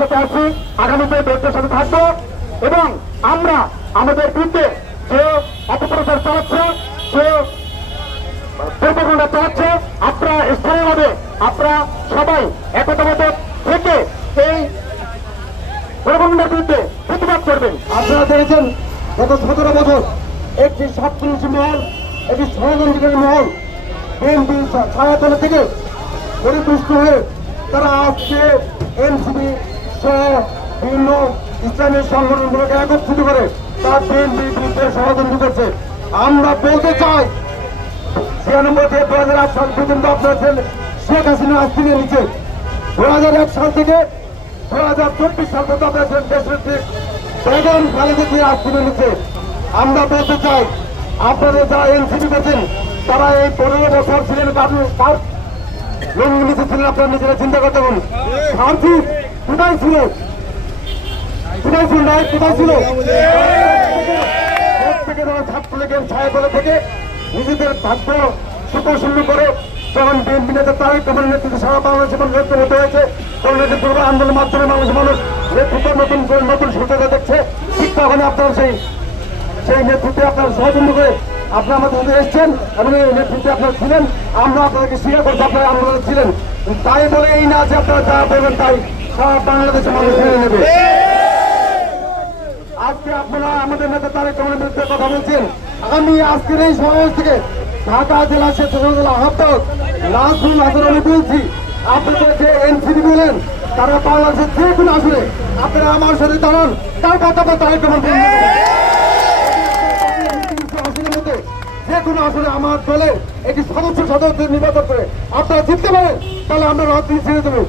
সাথে আছি, আগামীতে দেশের সাথে থাকবো এবং আমরা আমাদের বিরুদ্ধে যে অপপ্রচার চালাচ্ছে, যে প্রোপাগান্ডা চালাচ্ছে, আপনারা স্থানীয়ভাবে আপনারা সবাই একতাবদ্ধ থেকে এই প্রোপাগান্ডার বিরুদ্ধে প্রতিবাদ করবেন। আপনারা দেখেছেন গত 17 বছর একটি ছাত্রী মহল, একটি ষড়যন্ত্রকারী মহল বিএনপি ছায়াতলে থেকে পরিপুষ্ট হয়ে তারা আজকে এনসিপি সহ বিভিন্ন ইসলামী সংগঠনগুলোকে একত্রিত করে তার বিএনপির বিরুদ্ধে ষড়যন্ত্র করছে। আমরা বলতে চাই 96 থেকে 2008 সাল পর্যন্ত আপনার শেখ হাসিনা আস্তিকে নিচ্ছে, 2001 সাল থেকে 2024 সাল পর্যন্ত আপনার দেশের বেগম খালেদা জিয়া আস্তিকে নিচ্ছে। আমরা বলতে চাই আপনারা যারা এনসিপি করছেন তারা এই 15 বছর ছিলেন কার লঙ্গি নিচে ছিলেন, আপনারা নিজেরা চিন্তা করতে পারেন। ফার্সি কোথায় ছিল, কোথায় ছিল না, কোথায় ছিল থেকে তারা ছাত্রলীগের ছায়াতলে থেকে নিজেদের ভাগ্য সুপ্রসন্ন করে যখন বিএনপি নেতা তারেক রহমানের নেতৃত্বে সারা বাংলাদেশে নেতৃত্ব হতে হয়েছে, তখন নেতৃত্ব আন্দোলনের মাধ্যমে মানুষ নেতৃত্ব নতুন সূচনা দেখছে। ঠিক তখন আপনার সেই নেতৃত্বে আপনারা সহযোগিতা করে আপনারা আমাদের মধ্যে এসছেন এবং এই নেতৃত্বে আপনারা ছিলেন। আমরা আপনাদেরকে স্বীকার করছি আপনারা আন্দোলনে ছিলেন, তাই বলে এই না যে আপনারা যা বলবেন তাই সারা বাংলাদেশের মানুষ মেনে নেবে। আজকে আপনারা আমাদের নেতা তারেক রহমানের বিরুদ্ধে কথা বলছেন। আমি আজকের এই সমাবেশ থেকে ঢাকা জেলা স্বেচ্ছাসেবক দল আহ্বায়ক নাজমুল হাসান আমি বলছি, আপনাদের যে এনসিপি বলেন তারা বাংলাদেশের যে কোনো আসলে আপনারা আমার সাথে দাঁড়ান, তার কথা তারেক রহমান যে কোনো আসলে আমার দলের একটি সদস্য নির্বাচন করে আপনারা জিততে পারেন, তাহলে আমরা রাজনীতি ছেড়ে দেবো।